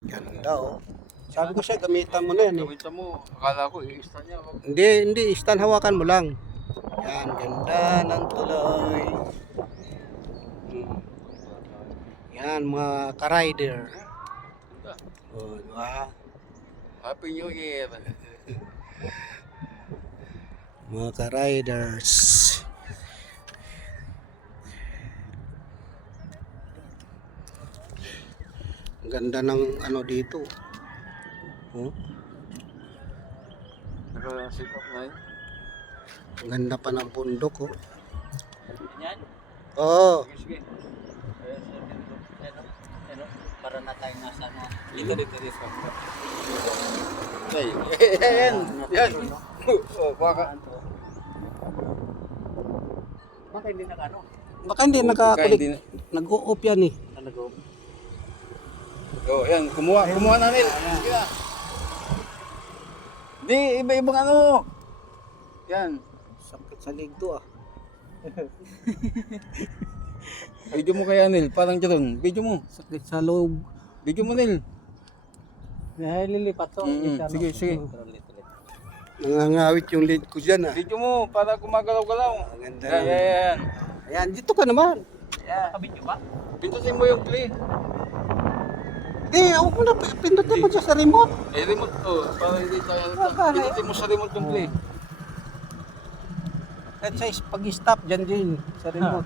Ganda oh. Sabi ko siya, gamitan mo na yan eh. Gamitan mo, akala ko i-stand niya. Hindi, stand, hawakan mo lang. Yan, ganda ng tuloy. Yan, mga ka-rider. Ganda. Oh, diba? Happy New Year. Mga ka-riders. Ang ganda ng ano dito. Oh, Naka-sit up na yun. ang ganda pa ng bundok oh. Yan. Oo. Sige, sige. Ano, para na tayo nasa ano. Dito. Ay, yan. Yan. Oh, baka. Baka hindi na ano. Baka hindi nakakulik. Nag-o-off yan eh. Talaga. Oh, yan. Kumuha na nil. Sige na. Di, iba-ibang ano. Yan. Sakit sa leg to ah. Video mo kaya Nil, parang dyan. Video mo. Sakit sa loob. Video mo Nil. Lilipat to. Sige, sige. Nangangawit yung leg ko dyan ah. Video mo para gumagalaw-galaw. Ang ganda. Yan, yan. Ayan, dito ka naman. Yan. Nakabidyo ba? Pindutin mo yung play. Hindi, ako muna. Pindutin mo dyan sa remote. Eh, remote to. Para hindi tayo. Para- Pindutin mo sa remote yung play. At sa pag-stop dyan din sa remote.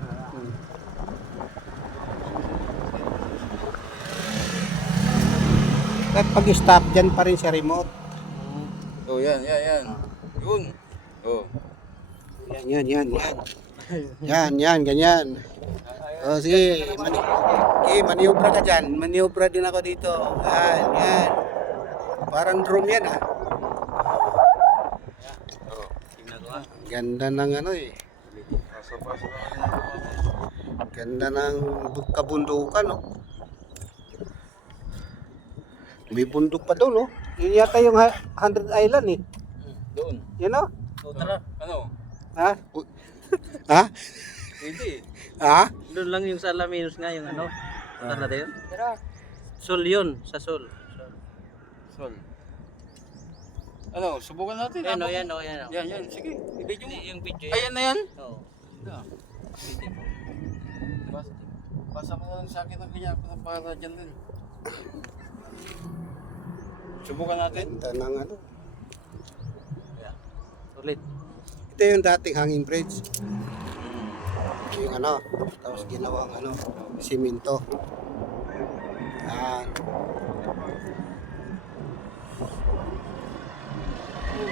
At pag-stop dyan pa rin sa remote. Oh, yan. Yun. Oh. Yan. Yan, ganyan. O sige, maniobra ka dyan. Maniobra din ako dito. Yan. Parang drone yan ah. Oh. Ganda ng ano eh. Pasa-pasa. Ganda ng kabundukan no. May bundok pa doon no. Yun yata yung 100 Island eh. Doon. Yan o. So, tara. Ano? Ha? Ha? Hindi. Ha? Doon lang yung sa Alaminos nga yung ano. Tara na yun. Sol yun. Sa Sol. Sol. Ano, subukan natin. Yan o, Habang- yan o, yan o. Yan. Sige. I-video mo. Yung video Ayan na yan. Oo. Yeah. Pasa mo na lang sa akin ang kanya para dyan din. Subukan natin. Ganda ng ano. Yeah. Ulit. Ito yung dating hanging bridge. Yung ano. Tapos ginawang ano. Simento. Yan.